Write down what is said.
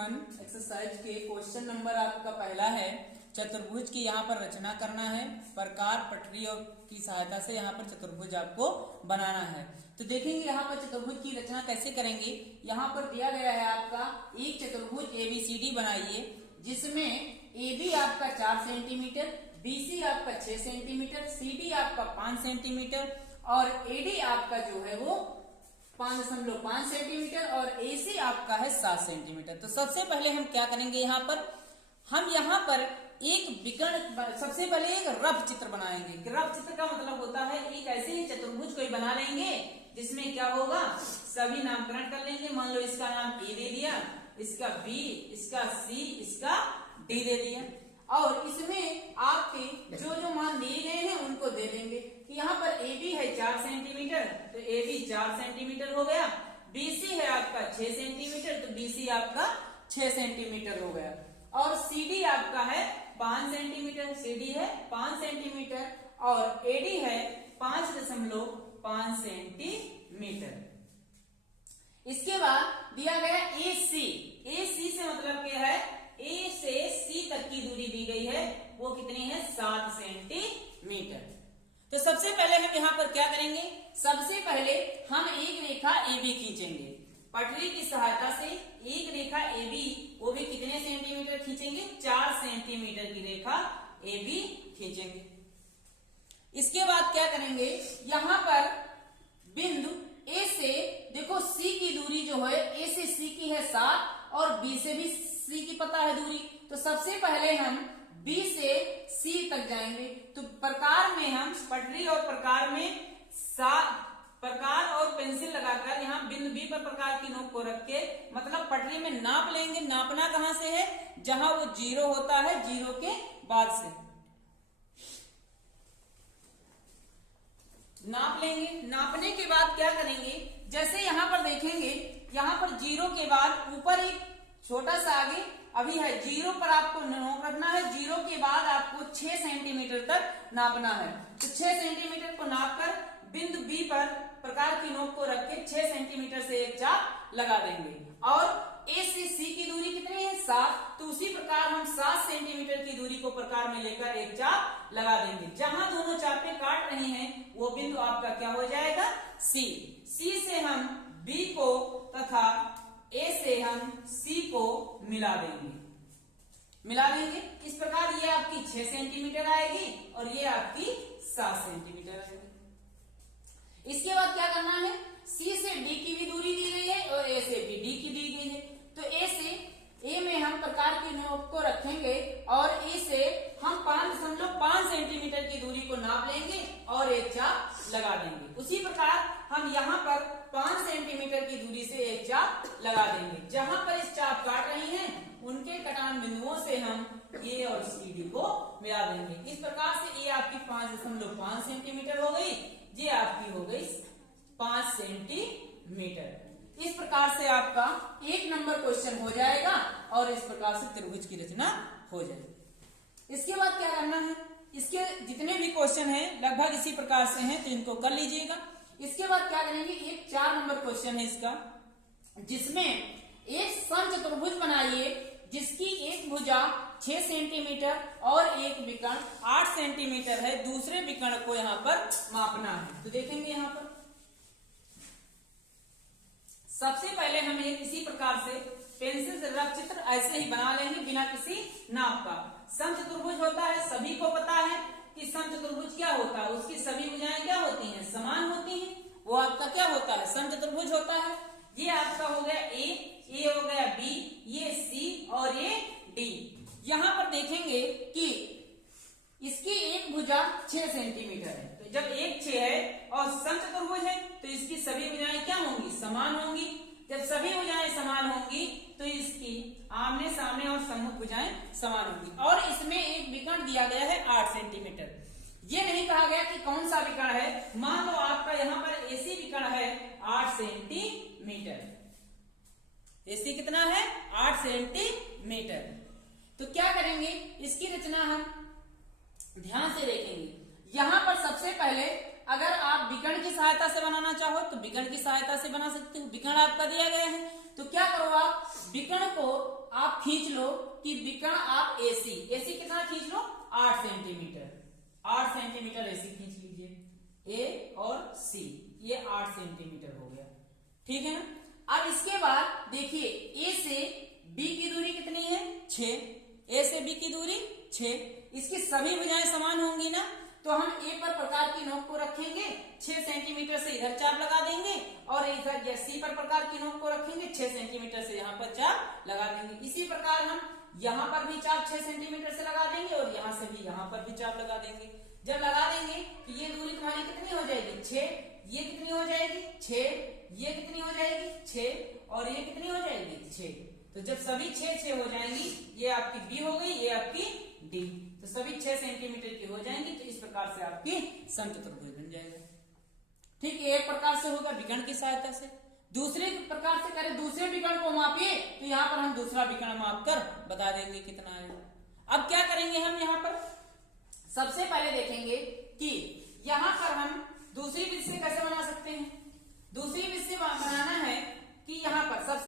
1 exercise के question number आपका पहला है। चतुर्भुज की यहाँ पर रचना करना है। प्रकार पटरी और की सहायता से यहाँ पर चतुर्भुज आपको बनाना है। तो देखेंगे यहाँ पर चतुर्भुज की रचना कैसे करेंगे। यहाँ पर दिया गया है आपका एक चतुर्भुज ABCD बनाइए, जिसमें AB आपका 4 सेंटीमीटर, BC आपका 6 सेंटीमीटर, CD आपका 5 सेंटीमीटर और AD आपका जो है वो 5.5 सेंटीमीटर और AC आपका है 7 सेंटीमीटर। तो सबसे पहले हम क्या करेंगे, यहाँ पर एक विकर्ण, सबसे पहले एक रफ चित्र बनाएंगे। रफ चित्र का मतलब होता है एक ऐसे ही चतुर्भुज कोई बना लेंगे जिसमें क्या होगा, सभी नामकरण कर लेंगे। मान लो इसका नाम A दे दिया, इसका B, इसका C, इसका D दे दिया और इसमें आपके जो जो मान दिए गए हैं उनको दे देंगे कि यहाँ पर AB है 4 सेंटीमीटर तो AB 4 सेंटीमीटर हो गया, BC है आपका 6 सेंटीमीटर तो BC आपका 6 सेंटीमीटर हो गया और CD आपका है 5 सेंटीमीटर, CD है 5 सेंटीमीटर और AD है 5.5 सेंटीमीटर। इसके बाद दिया गया AC से मतलब क्या है, A से C तक की दूरी दी गई है, वो कितनी है 7 सेंटीमीटर। तो सबसे पहले हम यहाँ पर क्या करेंगे, सबसे पहले हम एक रेखा AB खींचेंगे। पटरी की सहायता से एक रेखा AB, वो भी कितने सेंटीमीटर खींचेंगे, 4 सेंटीमीटर की रेखा AB खींचेंगे। इसके बाद क्या करेंगे, यहाँ पर बिंदु A से देखो C की दूरी जो है A से C की है 7 और B से भी C की पता है दूरी। तो सबसे पहले हम B से C तक जाएंगे। तो प्रकार में हम पटरी और प्रकार में प्रकार और पेंसिल लगाकर यहाँ बिंदु B पर प्रकार की नोक को रख के मतलब पटरी में नाप लेंगे। नापना कहां से है, जहां वो 0 होता है, 0 के बाद से नाप लेंगे। नापने के बाद क्या करेंगे, जैसे यहाँ पर देखेंगे, यहाँ पर 0 के बाद ऊपर एक छोटा सा आगे अभी है 0 पर आपको नोक रखना है। 0 के बाद आपको 6 सेंटीमीटर तक नापना है। तो 6 सेंटीमीटर को नापकर बिंदु B पर प्रकार की नोक को रख के 6 सेंटीमीटर से एक चाप लगा देंगे और A से C की दूरी कितनी है 7। तो उसी प्रकार हम 7 सेंटीमीटर की दूरी को प्रकार में लेकर एक चाप लगा देंगे। जहां दोनों चापे काट रहे हैं वो बिंदु आपका क्या हो जाएगा, C से हम B को तथा A से हम C को मिला देंगे। इस प्रकार ये आपकी 6 सेंटीमीटर आएगी और ये आपकी 7 सेंटीमीटर आएगी। इसके बाद क्या करना है, C से D की भी दूरी दी गई है और A से भी D की दी गई है। तो A में हम प्रकार की नोक को रखेंगे और A से हम 5.5 सेंटीमीटर की दूरी को नाप लेंगे और एक चाप लगा देंगे। उसी प्रकार हम यहाँ पर 5 सेंटीमीटर की दूरी से एक चाप लगा देंगे। जहां पर इस चाप काट रही हैं उनके कटान बिंदुओं से हम A और CD को मिला देंगे। इस प्रकार से ये आपकी 5.5 सेंटीमीटर हो गई, ये आपकी हो गई 5 सेंटीमीटर। इस प्रकार से आपका 1 नंबर क्वेश्चन हो जाएगा और इस प्रकार से त्रिभुज की रचना हो जाएगी। इसके बाद क्या करना है, इसके जितने भी क्वेश्चन हैं लगभग इसी प्रकार से हैं, तो इनको कर लीजिएगा। इसके बाद क्या करेंगे, एक 4 नंबर क्वेश्चन है इसका, जिसमें एक समचतुर्भुज बनाइए जिसकी एक भुजा 6 सेंटीमीटर और एक विकर्ण 8 सेंटीमीटर है। दूसरे विकर्ण को यहाँ पर मापना है। तो देखेंगे यहाँ पर सबसे पहले हम एक इसी प्रकार से पेंसिल से रफ चित्र ऐसे ही बना लेंगे बिना किसी नाप का। समचतुर्भुज होता है, सभी को पता है कि समचतुर्भुज क्या होता है, उसकी सभी भुजाएं क्या होती हैं, समान होती हैं। वो आपका क्या होता है, समचतुर्भुज होता है। ये आपका हो गया A हो गया B, ये C और ये D। यहाँ पर देखेंगे कि इसकी एक भुजा 6 सेंटीमीटर है। तो जब एक 6 है और समचतुर्भुज है तो इसकी सभी भुजाएं क्या होंगी, समान होंगी। जब सभी भुजाएं समान होंगी तो इसकी आमने सामने और सम्मुख भुजाएं समान होंगी। और इसमें एक विकर्ण दिया गया है 8 सेंटीमीटर। ये नहीं कहा गया कि कौन सा विकर्ण है। मान लो आपका यहाँ पर AC विकर्ण है 8 सेंटीमीटर। AC कितना है, 8 सेंटीमीटर। तो क्या करेंगे, इसकी रचना हम ध्यान से देखेंगे। यहाँ पर सबसे पहले अगर आप विकर्ण की सहायता से बनाना चाहो तो विकर्ण की सहायता से बना सकते हो। विकर्ण आपका दिया गया है तो क्या करो, आप विकर्ण को आप खींच लो कि विकर्ण आप एसी कितना खींच लो 8 सेंटीमीटर 8 सेंटीमीटर एसी खींच लीजिए। ए और सी ये 8 सेंटीमीटर हो गया, ठीक है ना। अब इसके बाद देखिए ए से बी की दूरी कितनी है 6, ए से बी की दूरी 6, इसकी सभी भुजाएं समान होंगी ना, तो हम ए पर प्रकार की नोक को रखेंगे 6 सेंटीमीटर से इधर चाप लगा देंगे और इधर सी पर प्रकार की नोक को रखेंगे 6 सेंटीमीटर से यहाँ पर चाप लगा देंगे। इसी प्रकार हम यहाँ पर भी चाप 6 सेंटीमीटर से लगा देंगे और यहाँ से भी यहाँ पर भी चाप लगा देंगे। जब लगा देंगे तो ये दूरी तुम्हारी कितनी हो जाएगी 6, ये कितनी हो जाएगी 6, ये कितनी हो जाएगी 6 और ये कितनी हो जाएगी 6। तो जब सभी 6 हो जाएंगी, ये आपकी बी हो गई, ये आपकी डी, तो सभी 6 सेंटीमीटर की हो जाएंगी। तो इस प्रकार से आपकी समचतुर्भुज बन जाएगा। ठीक, एक प्रकार से होगा विकर्ण की सहायता से। दूसरे प्रकार से करें, दूसरे विकर्ण को मापिए तो यहाँ पर हम दूसरा विकर्ण माप कर बता देंगे कितना आएगा। अब क्या करेंगे हम यहाँ पर, सबसे पहले देखेंगे कि यहाँ पर हम